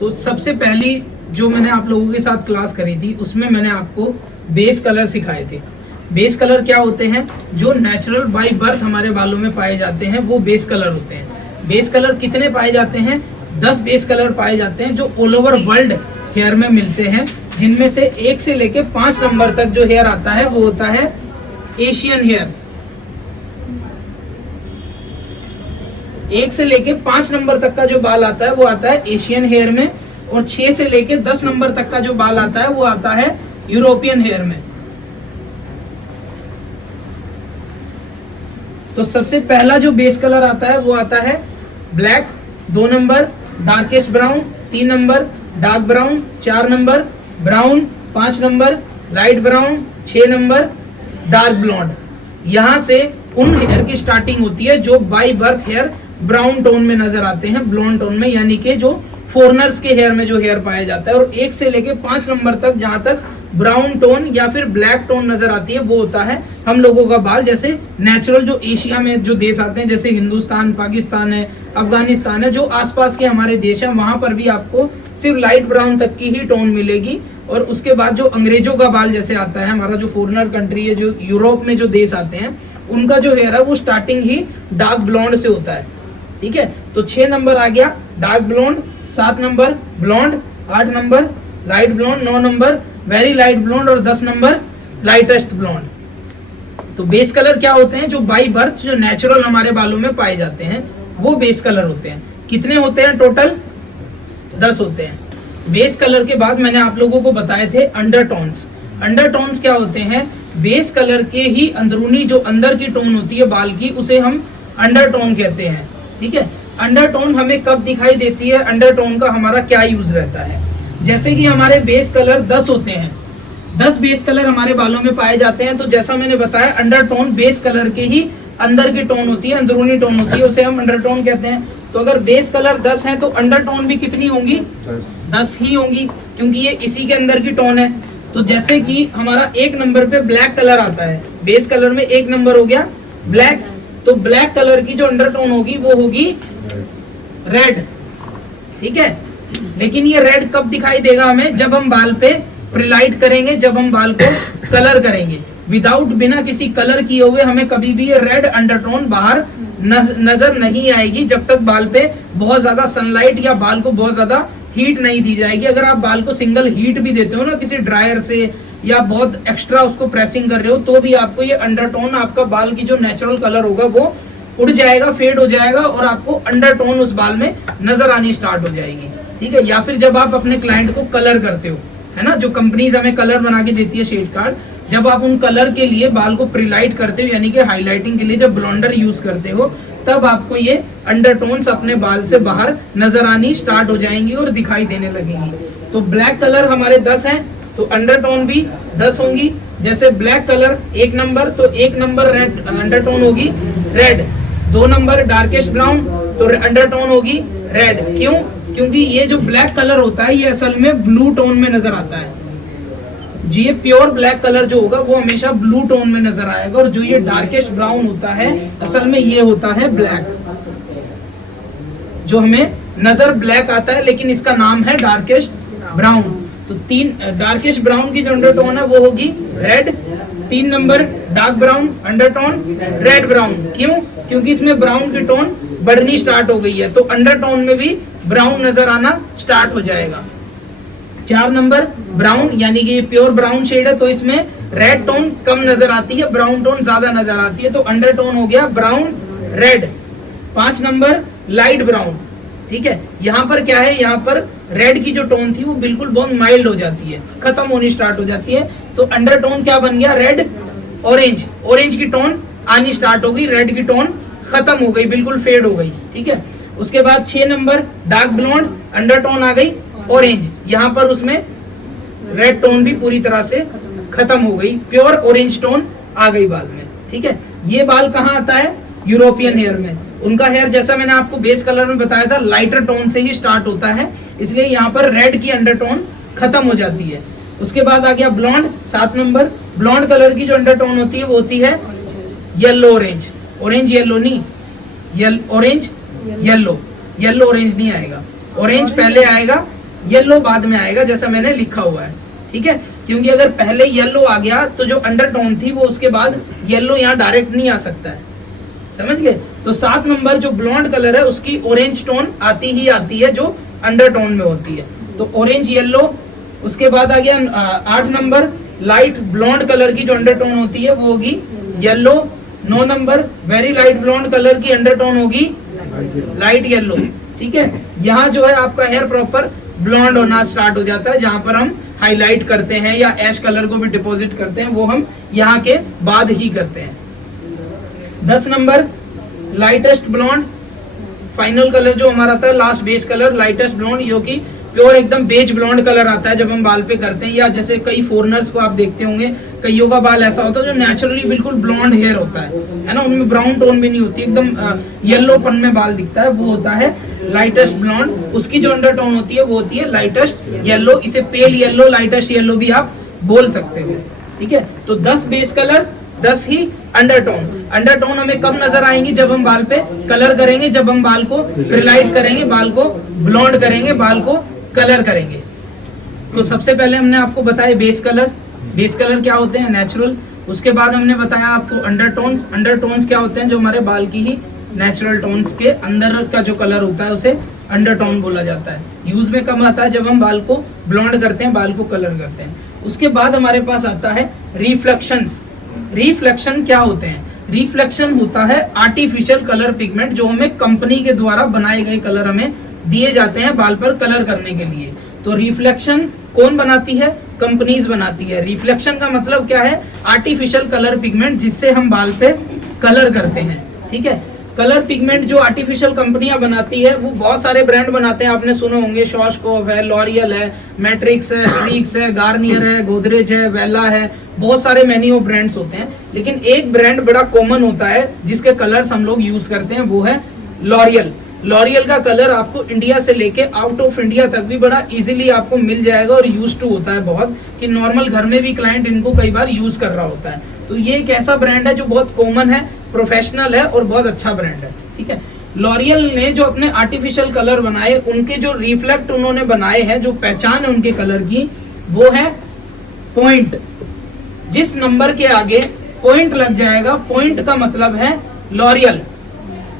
तो सबसे पहली जो मैंने आप लोगों के साथ क्लास करी थी उसमें मैंने आपको बेस कलर सिखाए थे। बेस कलर क्या होते हैं? जो नेचुरल बाय बर्थ हमारे बालों में पाए जाते हैं वो बेस कलर होते हैं। बेस कलर कितने पाए जाते हैं? 10 बेस कलर पाए जाते हैं जो ऑल ओवर वर्ल्ड हेयर में मिलते हैं, जिनमें से 1 से लेके 5 नंबर तक जो हेयर आता है वो होता है एशियन हेयर। 1 से लेके 5 नंबर तक का जो बाल आता है वो आता है एशियन हेयर में, और 6 से लेके 10 नंबर तक का जो बाल आता है वो आता है यूरोपियन हेयर में। तो सबसे पहला जो बेस कलर आता है वो आता है black, 2 number darkest brown, 3 number dark brown, 4 number brown, 5 number light brown, 6 number dark blonde. यहाँ से उन हेयर की स्टार्टिंग होती है जो by birth hair brown tone में नजर आते हैं, ब्लॉन्ड टोन में, यानी कि जो फॉरेनर्स के हेयर में जो हेयर पाया जाता है। और 1 से लेके 5 नंबर तक जहां तक ब्राउन टोन या फिर ब्लैक टोन नजर आती है वो होता है हम लोगों का बाल। जैसे नेचुरल जो एशिया में जो देश आते हैं, जैसे हिंदुस्तान, पाकिस्तान है, अफगानिस्तान है, जो आसपास के हमारे देश है, वहां पर भी आपको सिर्फ लाइट ब्राउन तक की ही टोन मिलेगी। और उसके बाद जो अंग्रेजों का बाल जैसे आता है, हमारा जो फॉरेनर कंट्री है, जो यूरोप में जो देश आते हैं, उनका जो हेयर है वो स्टार्टिंग ही डार्क ब्लॉन्ड से होता है। ठीक है, तो 6 नंबर आ गया dark blonde, 7 number blonde, 8 number light blonde, 9 number very light blonde और 10 नंबर लाइटेस्ट ब्लॉन्ड। तो बेस कलर क्या होते हैं? जो बाय बर्थ जो नेचुरल हमारे बालों में पाए जाते हैं वो बेस कलर होते हैं। कितने होते हैं टोटल? 10 होते हैं। बेस कलर के बाद मैंने आप लोगों को बताए थे अंडरटोन्स। अंडरटोन्स क्या होते हैं? बेस कलर के ही अंदरूनी जो अंदर की टोन होती है बाल की, उसे हम अंडरटोन कहते हैं। ठीक है, अंडरटोन हमें कब दिखाई देती है? अंडरटोन का हमारा क्या यूज रहता है? जैसे कि हमारे बेस कलर 10 होते हैं, 10 बेस कलर हमारे बालों में पाए जाते हैं। तो जैसा मैंने बताया, अंडरटोन बेस कलर के ही अंदर की टोन होती है, अंदरूनी टोन होती है, उसे हम अंडरटोन कहते हैं। तो अगर बेस कलर 10 है तो अंडरटोन भी कितनी होंगी? 10 ही होंगी, क्योंकि ये इसी के अंदर की टोन है। तो जैसे कि हमारा 1 नंबर पे ब्लैक कलर आता है, बेस कलर में 1 नंबर हो गया ब्लैक, तो ब्लैक कलर की जो अंडरटोन होगी वो होगी रेड। ठीक है, लेकिन ये रेड कब दिखाई देगा हमें? जब हम बाल पे प्रिलाइट करेंगे, जब हम बाल को कलर करेंगे। विदाउट बिना किसी कलर किए हुए हमें कभी भी ये रेड अंडरटोन बाहर नजर नहीं आएगी, जब तक बाल पे बहुत ज्यादा सनलाइट या बाल को बहुत ज्यादा हीट नहीं दी जाएगी। अगर आप बाल को सिंगल हीट भी देते हो ना किसी ड्रायर से, या बहुत एक्स्ट्रा उसको प्रेसिंग कर रहे हो, तो भी आपको ये अंडरटोन, आपका बाल की जो नेचुरल कलर होगा वो उड़ जाएगा, फेड हो जाएगा, और आपको अंडरटोन उस बाल में नजर आनी स्टार्ट हो जाएगी। ठीक है, या फिर जब आप अपने क्लाइंट को कलर करते हो, है ना, जो कंपनीज हमें कलर बना के देती है शेड कार्ड, जब आप उन कलर के लिए बाल को प्रीलाइट करते हो, यानी कि हाईलाइटिंग के लिए जब ब्लॉन्डर यूज करते हो, तब आपको ये अंडरटोन्स अपने बाल से बाहर नजर आनी स्टार्ट हो जाएंगी और दिखाई देने लगेंगी। तो ब्लैक कलर हमारे 10 हैं, तो अंडरटोन भी 10 होंगी। जैसे ब्लैक कलर 1 नंबर, तो 1 नंबर रेड अंडरटोन होगी रेड, 2 नंबर डार्केस्ट ब्राउन, तो अंडरटोन होगी रेड। क्यों? क्योंकि ये जो ब्लैक कलर होता है ये असल में ब्लू टोन में नजर आता है। जी, ये प्योर ब्लैक कलर जो होगा वो हमेशा ब्लू टोन में नजर आएगा, और जो ये डार्केस्ट ब्राउन होता है असल में ये होता है ब्लैक, जो हमें नजर ब्लैक आता है लेकिन इसका नाम है डार्केस्ट ब्राउन। तो 3 डार्केस्ट ब्राउन की जो अंडरटोन है वो होगी red, 3 number dark brown undertone red brown. क्यों? क्योंकि इसमें ब्राउन की टोन बढ़नी स्टार्ट हो गई है, तो अंडरटोन में भी ब्राउन नजर आना स्टार्ट हो जाएगा। 4 नंबर ब्राउन, यानी कि ये प्योर ब्राउन शेड है, तो इसमें रेड टोन कम नजर आती है, ब्राउन टोन ज्यादा नजर आती है, तो अंडरटोन हो गया brown red. 5 number light brown. ठीक है, यहाँ पर क्या है, यहाँ पर रेड की जो टोन थी वो बिल्कुल बहुत माइल्ड हो जाती है, खत्म होनी स्टार्ट हो जाती है, तो अंडरटोन क्या बन गया? रेड ऑरेंज, ऑरेंज की टोन आनी स्टार्ट हो गई, रेड की टोन खत्म हो गई, बिल्कुल फेड हो गई। ठीक है, उसके बाद 6 नंबर डार्क ब्लॉन्ड, अंडरटोन आ गई ऑरेंज, यहाँ पर उसमें रेड टोन भी पूरी तरह से खत्म हो गई, प्योर ऑरेंज टोन आ गई बाल में। ठीक है, ये बाल कहाँ आता है? यूरोपियन हेयर में। उनका हेयर जैसा मैंने आपको बेस कलर में बताया था लाइटर टोन से ही स्टार्ट होता है, इसलिए यहाँ पर रेड की अंडरटोन खत्म हो जाती है। उसके बाद आ गया ब्लॉन्ड, 7 नंबर। ब्लॉन्ड कलर की जो अंडरटोन होती है वो होती है येलो ऑरेंज, ऑरेंज येलो नहीं, ऑरेंज येलो, येलो ऑरेंज नहीं आएगा, ऑरेंज पहले आएगा, येलो बाद में आएगा जैसा मैंने लिखा हुआ है, ठीक है। क्योंकि अगर पहले येलो आ गया तो जो अंडरटोन थी वो उसके बाद येलो यहाँ डायरेक्ट नहीं आ सकता है, समझ गए। तो 7 नंबर जो ब्लॉन्ड कलर है उसकी ऑरेंज टोन आती है जो अंडरटोन में होती है, तो ऑरेंज येलो। उसके बाद आ गया 8 नंबर लाइट ब्लॉन्ड कलर की जो अंडरटोन होती है वो होगी yellow. 9 number very light blonde colour की अंडरटोन होगी लाइट येलो, ठीक है। यहाँ जो है आपका हेयर प्रॉपर ब्लॉन्ड होना स्टार्ट हो जाता है, जहां पर हम हाईलाइट करते हैं या ऐश कलर को भी डिपॉजिट करते हैं वो हम यहाँ के बाद ही करते हैं। 10 number lightest blonde, final colour जो हमारा आता है last base colour lightest blonde, जो कि प्योर एकदम बेज ब्लॉन्ड कलर आता है जब हम बाल पे करते हैं। या जैसे कई फॉरेनर्स को आप देखते होंगे, कईयों का बाल ऐसा होता है जो नेचुरली बिल्कुल ब्लॉन्ड हेयर होता है ना, उनमें ब्राउन टोन भी नहीं होती, एकदम येलोपन में बाल दिखता है, वो होता है लाइटेस्ट ब्लॉन्ड। उसकी जो अंडरटोन होती है वो होती है लाइटेस्ट येलो, इसे पेल येलो लाइटेस्ट येलो भी आप बोल सकते हो, ठीक है। तो 10 बेस कलर, 10 ही अंडरटोन। अंडरटोन हमें कब नजर आएंगी? जब हम बाल पे कलर करेंगे, जब हम बाल को रिलाइट करेंगे, बाल को ब्लॉन्ड करेंगे, बाल को कलर करेंगे। तो सबसे पहले हमने आपको बताया बेस कलर, बेस कलर क्या होते हैं नेचुरल। उसके बाद हमने बताया आपको अंडरटोन्स, अंडरटोन्स क्या होते हैं जो हमारे बाल की ही नेचुरल टोन्स के अंदर का जो कलर होता है उसे अंडरटोन बोला जाता है। यूज में कम आता है जब हम बाल को ब्लॉन्ड करते हैं, बाल को कलर करते हैं। उसके बाद हमारे पास आता है रिफ्लेक्शंस। रिफ्लेक्शन क्या होते हैं? रिफ्लेक्शन होता है आर्टिफिशियल कलर पिगमेंट जो हमें कंपनी के द्वारा बनाए गए कलर हमें दिए जाते हैं बाल पर कलर करने के लिए। तो रिफ्लेक्शन कौन बनाती है? कंपनीज बनाती है। रिफ्लेक्शन का मतलब क्या है? आर्टिफिशियल कलर पिगमेंट जिससे हम बाल पे कलर करते हैं, ठीक है। कलर पिगमेंट जो आर्टिफिशियल कंपनियां बनाती है वो बहुत सारे ब्रांड बनाते हैं, आपने सुने होंगे, शॉशकोप है, लॉरियल है, मैट्रिक्स है, स्ट्रीक्स है, गार्नियर है, गोदरेज है, वेला है, बहुत सारे मैनी ऑफ ब्रांड्स होते हैं। लेकिन एक ब्रांड बड़ा कॉमन होता है जिसके कलर्स हम लोग यूज करते हैं, वो है लॉरियल। लॉरियल का कलर आपको इंडिया से लेके आउट ऑफ इंडिया तक भी बड़ा इजीली आपको मिल जाएगा और यूज टू होता है बहुत, कि नॉर्मल घर में भी क्लाइंट इनको कई बार यूज कर रहा होता है। तो ये एक ऐसा ब्रांड है जो बहुत कॉमन है, प्रोफेशनल है और बहुत अच्छा ब्रांड है, ठीक है। लॉरियल ने जो अपने आर्टिफिशियल कलर बनाए, उनके जो रिफ्लेक्ट उन्होंने बनाए हैं, जो पहचान है उनके कलर की, वो है पॉइंट। जिस नंबर के आगे पॉइंट लग जाएगा, पॉइंट का मतलब है लॉरियल।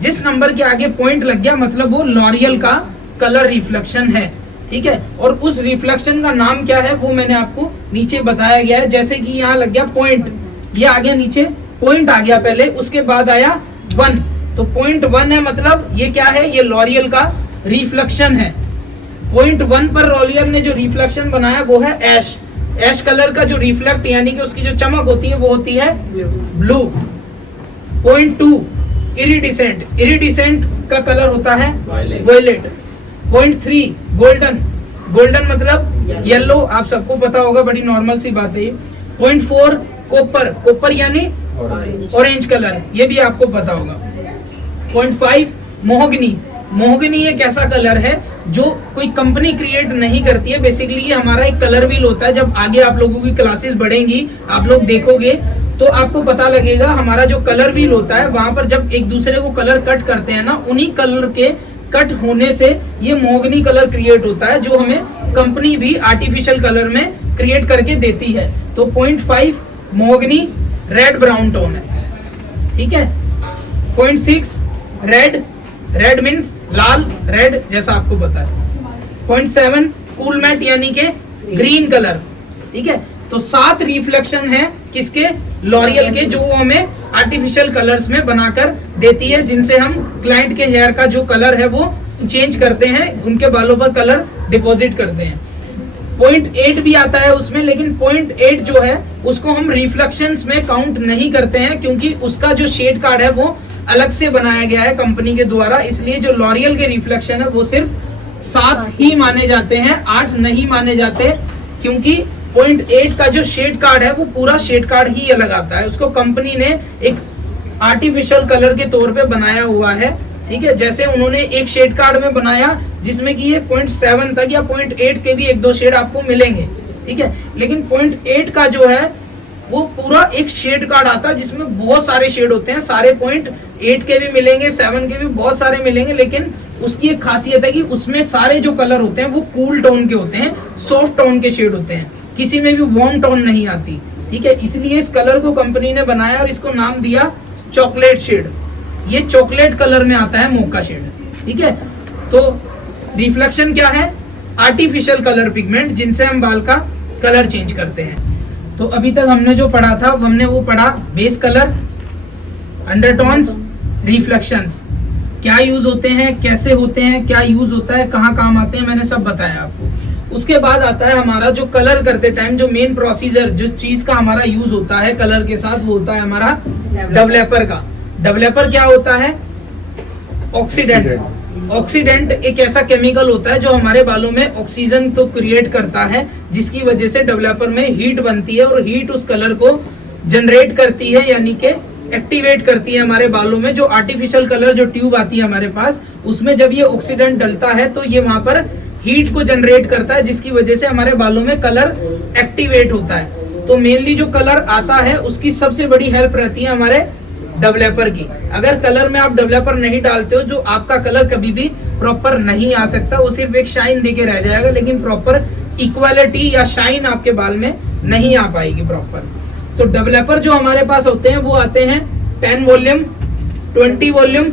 जिस नंबर के आगे पॉइंट लग गया मतलब वो लॉरियल का कलर रिफ्लेक्शन है, ठीक है। और उस रिफ्लेक्शन का नाम क्या है वो मैंने आपको नीचे बताया गया है। जैसे कि यहाँ लग गया पॉइंट, ये आ गया नीचे, पॉइंट आ गया पहले, उसके बाद आया 1, तो पॉइंट 1 है, मतलब ये क्या है? ये लॉरियल का रिफ्लेक्शन है। पॉइंट 1 पर लॉरियल ने जो रिफ्लेक्शन बनाया वो है ऐश। ऐश कलर का जो रिफ्लेक्ट यानी कि उसकी जो चमक होती है वो होती है ब्लू। पॉइंट 2 इरिडिसेंट, इरिडिसेंट का कलर होता है वायलेट। पॉइंट 3 गोल्डन, गोल्डन मतलब येलो, आप सबको पता होगा, बड़ी नॉर्मल सी बात है ये। पॉइंट 4 कॉपर, कॉपर यानी ऑरेंज कलर, ये भी आपको पता होगा। पॉइंट 5 मोहगनी, मोहगनी एक ऐसा कलर है जो कोई कंपनी क्रिएट नहीं करती है, बेसिकली ये हमारा एक कलर व्हील होता है। जब आगे आप लोगों की क्लासेस बढ़ेंगी, आप लोग देखोगे तो आपको पता लगेगा, हमारा जो कलर व्हील होता है वहां पर जब एक दूसरे को कलर कट करते हैं ना, उन्हीं कलर के कट होने से ये मोहगनी कलर क्रिएट होता है, जो हमें कंपनी भी आर्टिफिशियल कलर में क्रिएट करके देती है। तो point 5 mahogany red brown tone है, ठीक है। पॉइंट 6 रेड, रेड मीन्स लाल, रेड जैसा आपको पता है। पॉइंट 7 कूल मैट यानी के ग्रीन कलर, ठीक है। तो 7 रिफ्लेक्शन है किसके? लॉरियल के, जो वो हमें आर्टिफिशियल कलर्स में बनाकर देती है, जिनसे हम क्लाइंट के हेयर का जो कलर है वो चेंज करते हैं, उनके बालों पर कलर डिपॉजिट करते हैं। पॉइंट 8 भी आता है उसमें, लेकिन पॉइंट 8 जो है उसको हम रिफ्लेक्शंस में काउंट नहीं करते हैं, क्योंकि उसका जो शेड कार्ड है वो अलग से बनाया गया है कंपनी के द्वारा। इसलिए जो लॉरियल के रिफ्लेक्शन है वो सिर्फ 7 ही माने जाते हैं, 8 नहीं माने जाते, क्योंकि पॉइंट 8 का जो शेड कार्ड है वो पूरा शेड कार्ड ही अलग आता है। उसको कंपनी ने एक आर्टिफिशियल कलर के तौर पे बनाया हुआ है, ठीक है। जैसे उन्होंने एक शेड कार्ड में बनाया जिसमें कि ये पॉइंट 7 तक या पॉइंट 8 के भी 1-2 शेड आपको मिलेंगे, ठीक है। लेकिन पॉइंट 8 का जो है वो पूरा एक शेड कार्ड आता है जिसमें बहुत सारे शेड होते हैं। सारे पॉइंट 8 के भी मिलेंगे, 7 के भी बहुत सारे मिलेंगे, लेकिन उसकी एक खासियत है कि उसमें सारे जो कलर होते हैं वो कूल टोन के होते हैं, सॉफ्ट टोन के शेड होते हैं, किसी में भी वार्म टोन नहीं आती। ठीक है, इसलिए इस कलर को कंपनी ने बनाया और इसको नाम दिया चॉकलेट शेड। ये चॉकलेट कलर में आता है मोका शेड। ठीक है, तो रिफ्लेक्शन क्या है? आर्टिफिशियल कलर पिगमेंट, जिनसे हम बाल का कलर चेंज करते हैं। तो अभी तक हमने जो पढ़ा था हमने वो पढ़ा बेस कलर, अंडरटोन्स, रिफ्लेक्शंस, क्या यूज होते हैं, कैसे होते हैं, क्या यूज होता है, कहाँ काम आते हैं, मैंने सब बताया आपको। उसके बाद आता है हमारा जो कलर करते टाइम जो मेन प्रोसीजर, जो चीज का हमारा यूज होता है कलर के साथ, वो होता है हमारा डेवलपर का। डेवलपर क्या होता है? ऑक्सीडेंट। ऑक्सीडेंट एक ऐसा केमिकल होता है जो हमारे बालों में ऑक्सीजन को क्रिएट करता है, जिसकी वजह से डेवलपर में हीट बनती है और हीट उस कलर को जनरेट करती है, यानी कि एक्टिवेट करती है हमारे बालों में। जो आर्टिफिशियल कलर जो ट्यूब आती है हमारे पास, उसमें जब ये ऑक्सीडेंट डलता है तो ये वहां पर हीट को जनरेट करता है, जिसकी वजह से हमारे बालों में कलर एक्टिवेट होता है। तो मेनली जो कलर आता है उसकी सबसे बड़ी हेल्प रहती है हमारे डेवलपर की। अगर कलर में आप डेवलपर नहीं डालते हो, जो आपका कलर कभी भी प्रॉपर नहीं आ सकता, वो सिर्फ एक शाइन देके रह जाएगा, लेकिन प्रॉपर इक्वालिटी या शाइन आपके बाल में नहीं आ पाएगी प्रॉपर। तो डेवलपर जो हमारे पास होते हैं वो आते हैं 10 वॉल्यूम, 20 वॉल्यूम,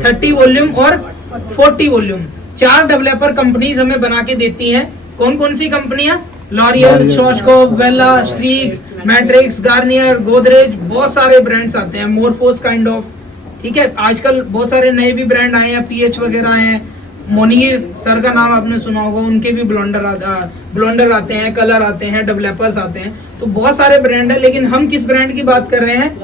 30 वॉल्यूम और 40 वॉल्यूम। 4 डेवलपर कंपनीज हमें बना के देती हैं। कौन कौन सी कंपनियां? लॉरियल, शॉर्चकोप, वेला, स्ट्रीक्स, मैट्रिक्स, गार्नियर, गोदरेज, बहुत सारे ब्रांड्स आते हैं, मोरफोस काइंड ऑफ। ठीक है, आजकल बहुत सारे नए भी ब्रांड आए हैं, पीएच वगैरह हैं, मोनीर सर का नाम आपने सुना होगा, उनके भी ब्लोंडर आते हैं, कलर आते हैं, डेवलपर्स आते हैं। तो बहुत सारे ब्रांड है, लेकिन हम किस ब्रांड की बात कर रहे हैं?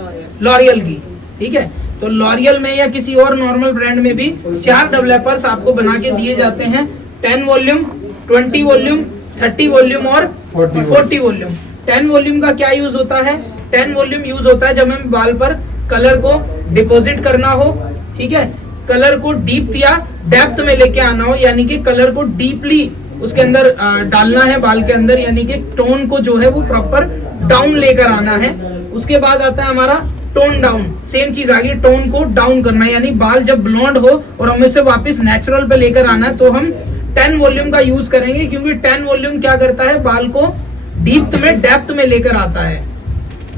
लॉरियल की। ठीक है, तो लॉरियल में या किसी और नॉर्मल ब्रांड में भी 4 डेवलपर्स आपको बना के दिए जाते हैं। 10 वॉल्यूम, 20 वॉल्यूम, 30 वॉल्यूम और 40 वॉल्यूम। 10 वॉल्यूम का क्या यूज होता है? 10 वॉल्यूम यूज होता है जब हमें बाल पर कलर को डिपॉजिट करना हो। ठीक है, कलर को डीप या डेप्थ में लेके आना हो, यानी कि कलर को डीपली उसके अंदर डालना है बाल के अंदर, यानी कि टोन को जो है वो प्रॉपर डाउन लेकर आना है। उसके बाद आता है हमारा टोन डाउन। सेम चीज आ गई, टोन को डाउन करना है, यानी बाल जब ब्लॉन्ड हो और हमें से वापस नेचुरल पे लेकर आना है, तो हम 10 वॉल्यूम का यूज करेंगे, क्योंकि 10 वॉल्यूम क्या करता है? बाल को डीप में डेप्थ में लेकर आता है।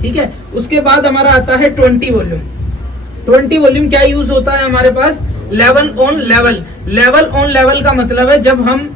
ठीक है, उसके बाद हमारा आता है 20 वॉल्यूम। 20 वॉल्यूम क्या यूज होता है हमारे पास? Level on level. Level on level का मतलब है जब हम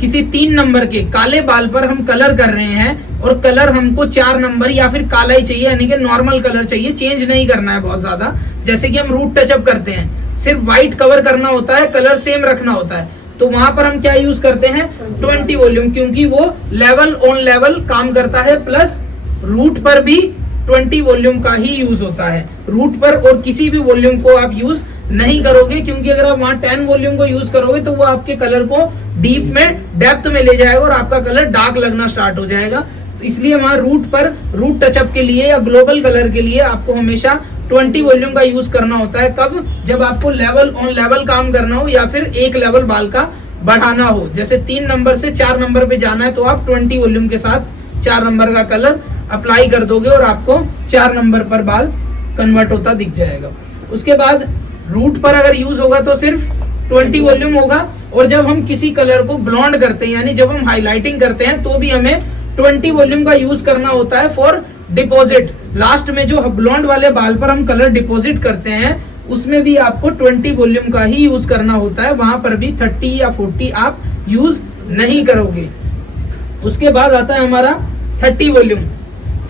किसी 3 नंबर के काले बाल पर हम कलर कर रहे हैं और कलर हमको 4 नंबर या फिर काला ही चाहिए, यानी कि नॉर्मल कलर चाहिए, चेंज नहीं करना है बहुत ज्यादा। जैसे कि हम रूट टचअप करते हैं, सिर्फ व्हाइट कवर करना होता है, कलर सेम रखना होता है, तो वहां पर हम क्या यूज करते हैं? 20 वॉल्यूम, क्योंकि वो लेवल ऑन लेवल काम करता है। प्लस रूट पर भी 20 वॉल्यूम का ही यूज होता है। रूट पर और किसी भी वॉल्यूम को आप यूज नहीं करोगे, क्योंकि अगर आप वहां 10 वॉल्यूम को यूज करोगे तो वो आपके कलर को डीप में डेप्थ में ले जाएगा और आपका कलर डार्क लगना स्टार्ट हो जाएगा। तो इसलिए वहां रूट पर रूट टचअप के लिए या ग्लोबल कलर के लिए आपको हमेशा 20 वॉल्यूम का यूज करना होता है। कब? जब आपको लेवल ऑन लेवल काम करना हो या फिर एक लेवल बाल का बढ़ाना हो। जैसे 3 नंबर से 4 नंबर पे जाना है तो आप 20 वॉल्यूम के साथ 4 नंबर का कलर अप्लाई कर दोगे और आपको 4 नंबर पर बाल कन्वर्ट होता दिख जाएगा। उसके बाद रूट पर अगर यूज होगा तो सिर्फ 20 वॉल्यूम होगा, और जब हम किसी कलर को ब्लॉन्ड करते हैं, यानी जब हम हाईलाइटिंग करते हैं, तो भी हमें 20 वॉल्यूम का यूज करना होता है फॉर डिपॉजिट। लास्ट में जो ब्लॉन्ड वाले बाल पर हम कलर डिपॉजिट करते हैं, उसमें भी आपको 20 वॉल्यूम का ही यूज करना होता है। वहां पर भी 30 या 40 आप यूज नहीं करोगे। उसके बाद आता है हमारा 30 वॉल्यूम।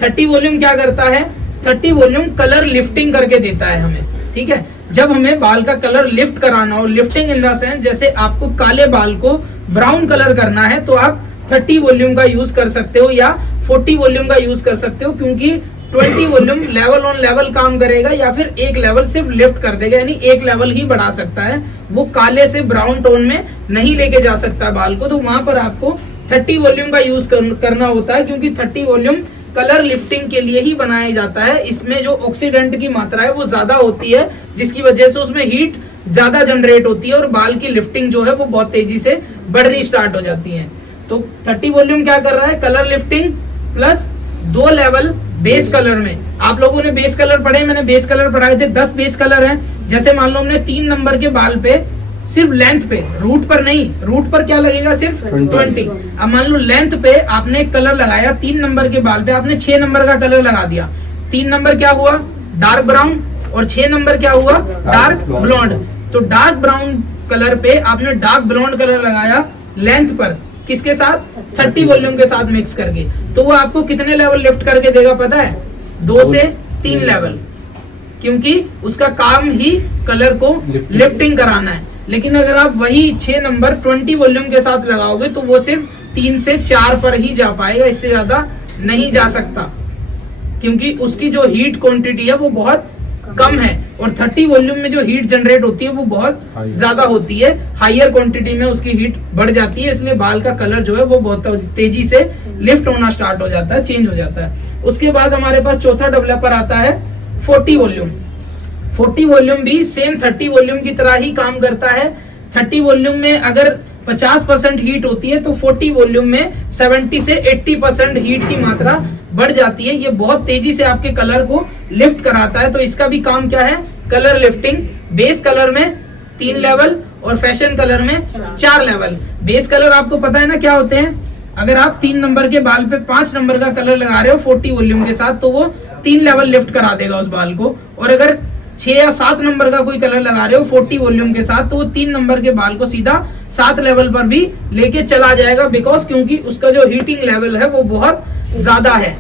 30 वॉल्यूम क्या करता है? 30 वॉल्यूम कलर लिफ्टिंग करके देता है हमें। ठीक है, जब हमें बाल का कलर लिफ्ट कराना हो, लिफ्टिंग इन द सेंस जैसे आपको काले बाल को ब्राउन कलर करना है, तो आप 30 वॉल्यूम का यूज कर सकते हो या 40 वॉल्यूम का यूज कर सकते हो, क्योंकि 20 वॉल्यूम लेवल ऑन लेवल काम करेगा या फिर एक लेवल सिर्फ लिफ्ट कर देगा, यानी एक लेवल ही बढ़ा सकता है, वो काले से ब्राउन टोन में नहीं लेके जा सकता बाल को। तो वहां पर आपको 30 वॉल्यूम का यूज करना होता है, क्योंकि 30 वॉल्यूम कलर लिफ्टिंग के लिए ही बनाया जाता है। इसमें जो ऑक्सीडेंट की मात्रा है वो ज्यादा होती है, जिसकी वजह से उसमें हीट ज्यादा जनरेट होती है और बाल की लिफ्टिंग जो है वो बहुत तेजी से बढ़नी स्टार्ट हो जाती है। तो 30 वॉल्यूम क्या कर रहा है? Colour lifting plus 2 level base colour में। आप लोगों ने बेस कलर पढ़े, मैंने बेस कलर पढ़ाए थे, 10 बेस कलर हैं। जैसे मान लो हमने 3 नंबर के बाल पे सिर्फ लेंथ पे, रूट पर नहीं। रूट पर क्या लगेगा? सिर्फ 20। अब मान लो लेंथ पे आपने कलर लगाया, 3 नंबर के बाल पे आपने 6 नंबर का कलर लगा दिया। 3 नंबर क्या हुआ? डार्क ब्राउन, और 6 नंबर क्या हुआ? Dark blonde. तो डार्क ब्राउन कलर पे आपने डार्क ब्लॉन्ड कलर लगाया लेंथ पर, किसके साथ? 30 वॉल्यूम के साथ मिक्स करके। तो वो आपको कितने लेवल लिफ्ट करके देगा पता है? 2 से 3 लेवल, क्योंकि उसका काम ही कलर को लिफ्टिंग कराना है। लेकिन अगर आप वही 6 नंबर 20 वॉल्यूम के साथ लगाओगे तो वो सिर्फ 3 से 4 पर ही जा पाएगा, इससे ज्यादा नहीं जा सकता, क्योंकि उसकी जो हीट क्वांटिटी है वो बहुत कम है, और 30 वॉल्यूम में जो हीट जनरेट होती है वो बहुत ज्यादा होती है। हायर क्वांटिटी में उसकी हीट बढ़ जाती है, इसलिए बाल का कलर जो है वो बहुत तेजी से लिफ्ट होना स्टार्ट हो जाता है, चेंज हो जाता है। उसके बाद हमारे पास चौथा डेवलपर आता है 40 वॉल्यूम। 40 वॉल्यूम भी सेम 30 वॉल्यूम की तरह ही काम करता है। 30 वॉल्यूम में अगर 50% हीट होती है तो 40 वॉल्यूम में 70 से 80% हीट की मात्रा बढ़ जाती है। ये बहुत तेजी से आपके कलर को लिफ्ट कराता है। तो इसका भी काम क्या है? Colour lifting. बेस कलर में 3 लेवल और फैशन कलर में 4 लेवल। बेस कलर आपको पता है ना क्या होते हैं? अगर आप 3 नंबर के बाल पे 5 नंबर का कलर लगा रहे हो 40 वॉल्यूम के साथ, तो वो 3 लेवल लिफ्ट करा देगा उस बाल को। और अगर 6 या 7 नंबर का कोई कलर लगा रहे हो 40 वॉल्यूम के साथ, तो वो 3 नंबर के बाल को सीधा 7 लेवल पर भी लेके चला जाएगा, बिकॉज क्योंकि उसका जो हीटिंग लेवल है वो बहुत ज्यादा है।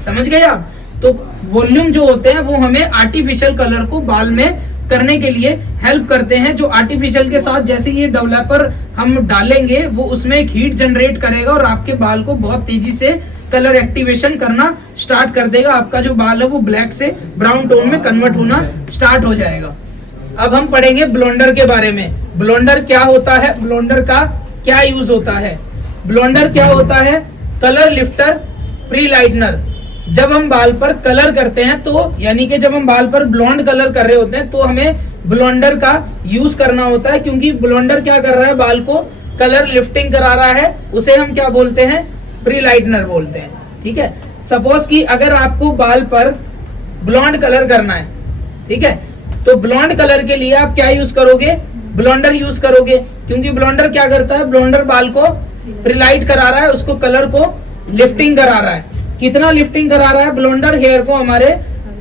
समझ गए आप? तो वॉल्यूम जो होते हैं वो हमें आर्टिफिशियल कलर को बाल में करने के लिए हेल्प करते हैं। जो आर्टिफिशियल के साथ जैसे ये डेवलपर हम डालेंगे वो उसमें एक हीट जनरेट करेगा और आपके बाल को बहुत तेजी से कलर एक्टिवेशन करना स्टार्ट कर देगा। आपका जो बाल है वो ब्लैक से ब्राउन टोन में कन्वर्ट होना स्टार्ट हो जाएगा। अब हम पढ़ेंगे ब्लोंडर के बारे में। ब्लोंडर क्या होता है? ब्लोंडर का क्या यूज होता है? ब्लोंडर क्या होता है? Colour lifter, pre lightener. जब हम बाल पर कलर करते हैं तो यानी कि जब हम बाल पर ब्लॉन्ड कलर कर रहे होते हैं तो हमें ब्लोंडर का यूज करना होता है, क्योंकि ब्लोंडर क्या कर रहा है? बाल को कलर लिफ्टिंग करा रहा है। उसे हम क्या बोलते हैं? प्री लाइटनर बोलते हैं। ठीक है। सपोज कि अगर आपको बाल पर ब्लॉन्ड कलर करना है, ठीक है, तो ब्लॉन्ड कलर के लिए आप क्या यूज करोगे? ब्लोंडर यूज करोगे, क्योंकि ब्लोंडर क्या करता है? ब्लोंडर बाल को प्रीलाइट करा रहा है, उसको कलर को लिफ्टिंग करा रहा है। कितना लिफ्टिंग करा रहा है? ब्लोंडर हेयर को हमारे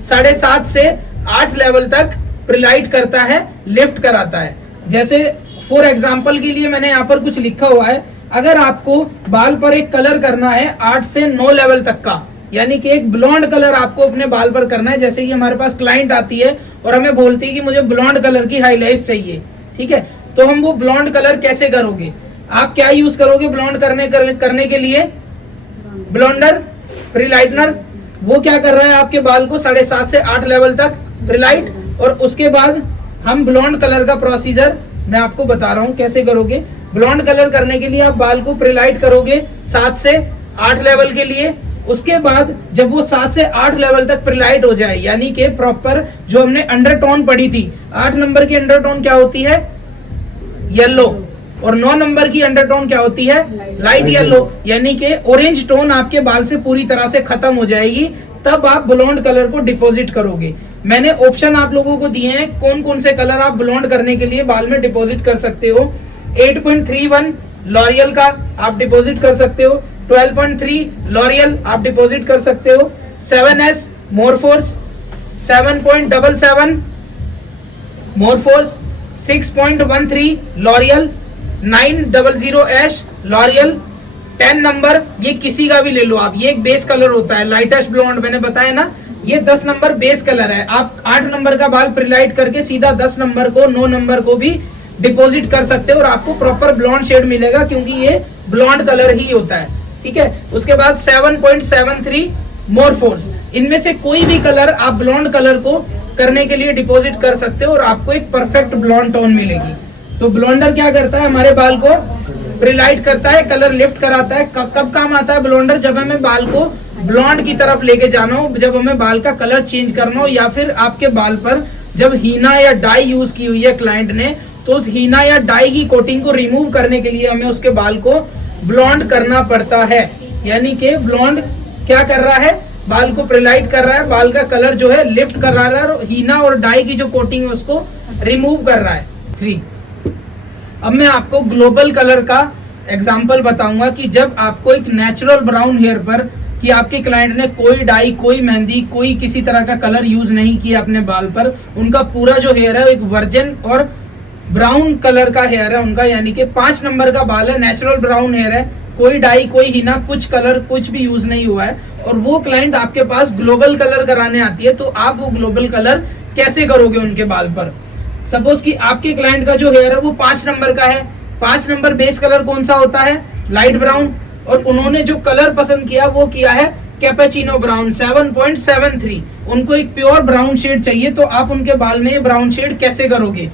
7.5 से 8 लेवल तक प्रीलाइट करता है, लिफ्ट कराता है। जैसे फॉर एग्जाम्पल के लिए मैंने यहाँ पर कुछ लिखा हुआ है। अगर आपको बाल पर एक कलर करना है 8 से 9 लेवल तक का, यानी कि एक ब्लॉन्ड कलर आपको अपने बाल पर करना है। जैसे कि हमारे पास क्लाइंट आती है और हमें बोलती है कि मुझे ब्लॉन्ड कलर की हाईलाइट्स चाहिए, ठीक है, तो हम वो ब्लॉन्ड कलर कैसे करोगे? आप क्या यूज करोगे ब्लॉन्ड करने के लिए? ब्लोंडर, प्रीलाइटनर। वो क्या कर रहा है? आपके बाल को 7.5 से 8 लेवल तक प्रीलाइट, और उसके बाद हम ब्लॉन्ड कलर का प्रोसीजर मैं आपको बता रहा हूँ कैसे करोगे। ब्लॉन्ड कलर करने के लिए आप बाल को प्रीलाइट करोगे 7 से 8 लेवल के लिए। उसके बाद जब वो 7 से 8 लेवल तक प्रीलाइट हो जाए, यानी कि प्रॉपर जो हमने अंडरटोन पढ़ी थी, 8 नंबर की अंडरटोन क्या होती है? येलो, और 9 नंबर की अंडरटोन क्या होती है? लाइट येलो, यानी कि ऑरेंज टोन आपके बाल से पूरी तरह से खत्म हो जाएगी, तब आप ब्लॉन्ड कलर को डिपॉजिट करोगे। मैंने ऑप्शन आप लोगों को दिए हैं कौन कौन से कलर आप ब्लॉन्ड करने के लिए बाल में डिपॉजिट कर सकते हो। 8.31 लॉरियल का आप डिपॉजिट कर सकते हो, 12.3 लॉरियल आप डिपॉजिट कर सकते हो, 7S मोरफोर्स, 7.77 मोरफोर्स, 6.13 लॉरियल, 900 लॉरियल, 10 नंबर, ये किसी का भी ले लो आप, ये एक बेस कलर होता है, लाइटेस्ट ब्लॉन्ड मैंने बताया ना, ये 10 नंबर बेस कलर है। आप 8 नंबर का बाल प्रीलाइट करके सीधा 10 नंबर को 9 नंबर को भी डिपॉजिट कर सकते हो और आपको प्रॉपर ब्लॉन्ड शेड मिलेगा, क्योंकि ये ब्लॉन्ड कलर ही होता है, ठीक है। उसके बाद 7.73 मोरफोर्स, इनमें से कोई भी कलर आप ब्लॉन्ड कलर को करने के लिए डिपॉजिट कर सकते हो और आपको एक परफेक्ट ब्लॉन्ड टोन मिलेगी। तो ब्लोंडर क्या करता है? हमारे बाल को प्रीलाइट करता है, कलर लिफ्ट कराता है। कब काम आता है ब्लोंडर? जब हमें बाल को ब्लॉन्ड की तरफ लेके जाना हो, जब हमें बाल का कलर चेंज करना हो, या फिर आपके बाल पर जब हीना या डाई यूज की हुई है क्लाइंट ने, तो उस हीना या डाई की कोटिंग को रिमूव करने के लिए हमें उसके बाल को ब्लॉन्ड करना पड़ता है। यानी कि ब्लॉन्ड क्या कर रहा है? बाल को प्रीलाइट कर रहा है, बाल का कलर जो है लिफ्ट कर रहा है और हीना और डाई की जो कोटिंग है उसको रिमूव कर रहा है। 3 अब मैं आपको ग्लोबल कलर का एग्जाम्पल बताऊंगा कि जब आपको एक नेचुरल ब्राउन हेयर पर, कि आपके क्लाइंट ने कोई डाई, कोई मेहंदी, कोई किसी तरह का कलर यूज नहीं किया अपने बाल पर, उनका पूरा जो हेयर है एक वर्जिन और ब्राउन कलर का हेयर है उनका, यानी कि 5 नंबर का बाल है, नेचुरल ब्राउन हेयर है, कोई डाई, कोई हिना, कुछ कलर कुछ भी यूज नहीं हुआ है, और वो क्लाइंट आपके पास ग्लोबल कलर कराने आती है, तो आप वो ग्लोबल कलर कैसे करोगे उनके बाल पर? सपोज कि आपके क्लाइंट का जो हेयर है वो 5 नंबर का है, 5 नंबर बेस कलर कौन सा होता है? लाइट ब्राउन, और उन्होंने जो कलर पसंद किया वो किया है कैपेचिनो ब्राउन 7.73। उनको एक प्योर ब्राउन शेड चाहिए, तो आप उनके बाल में ब्राउन शेड कैसे करोगे?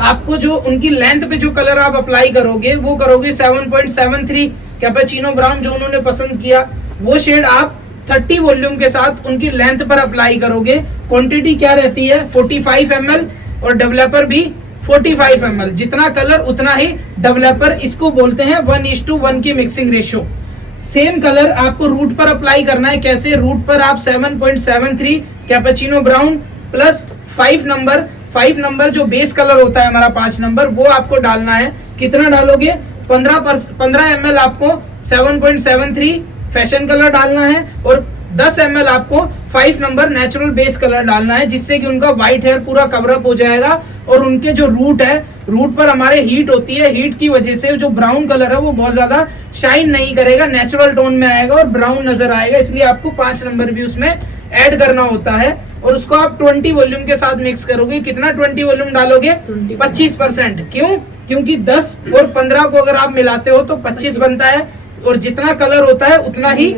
आपको जो उनकी लेंथ पे जो कलर आप अप्लाई करोगे वो करोगे 7.73 कैपेचिनो ब्राउन जो उन्होंने पसंद किया, वो शेड आप 30 वॉल्यूम के साथ उनकी लेंथ पर अप्लाई करोगे। क्वांटिटी क्या रहती है? 45 ml, और डेवलपर भी 45 ml। जितना कलर उतना ही डेवलपर, इसको बोलते हैं 1:1 की मिक्सिंग रेशियो। सेम कलर आपको रूट पर अप्लाई करना है। कैसे? रूट पर आप 7.73 कैपेचिनो ब्राउन प्लस 5 नंबर जो बेस कलर होता है हमारा 5 नंबर, वो आपको डालना है। कितना डालोगे? 15 ml आपको 7.73 फैशन कलर डालना है, और 10 ml आपको 5 नंबर नेचुरल बेस कलर डालना है, जिससे कि उनका व्हाइट हेयर पूरा कवरअप हो जाएगा। और उनके जो रूट है, रूट पर हमारे हीट होती है, हीट की वजह से जो ब्राउन कलर है वो बहुत ज्यादा शाइन नहीं करेगा, नेचुरल टोन में आएगा और ब्राउन नजर आएगा। इसलिए आपको 5 नंबर भी उसमें ऐड करना होता है, और उसको आप 20 वॉल्यूम के साथ मिक्स करोगे। कितना 20 वॉल्यूम डालोगे? 25%। क्यों? क्योंकि 10 और 15 को अगर आप मिलाते हो तो 25 बनता है, और जितना कलर होता है उतना ही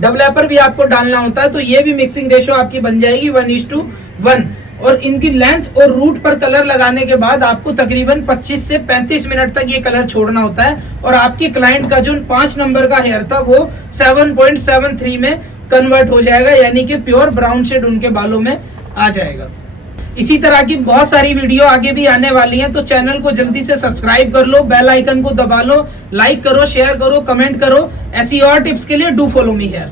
डेवलपर भी आपको डालना होता है। तो ये भी मिक्सिंग रेशियो आपकी बन जाएगी 1:1। और इनकी लेंथ और रूट पर कलर लगाने के बाद आपको तकरीबन 25 से 35 मिनट तक ये कलर छोड़ना होता है, और आपके क्लाइंट का जो 5 नंबर का हेयर था वो 7.73 में कन्वर्ट हो जाएगा, यानी कि प्योर ब्राउन शेड उनके बालों में आ जाएगा। इसी तरह की बहुत सारी वीडियो आगे भी आने वाली हैं, तो चैनल को जल्दी से सब्सक्राइब कर लो, बेल आइकन को दबा लो, लाइक करो, शेयर करो, कमेंट करो। ऐसी और टिप्स के लिए डू फॉलो मी हियर।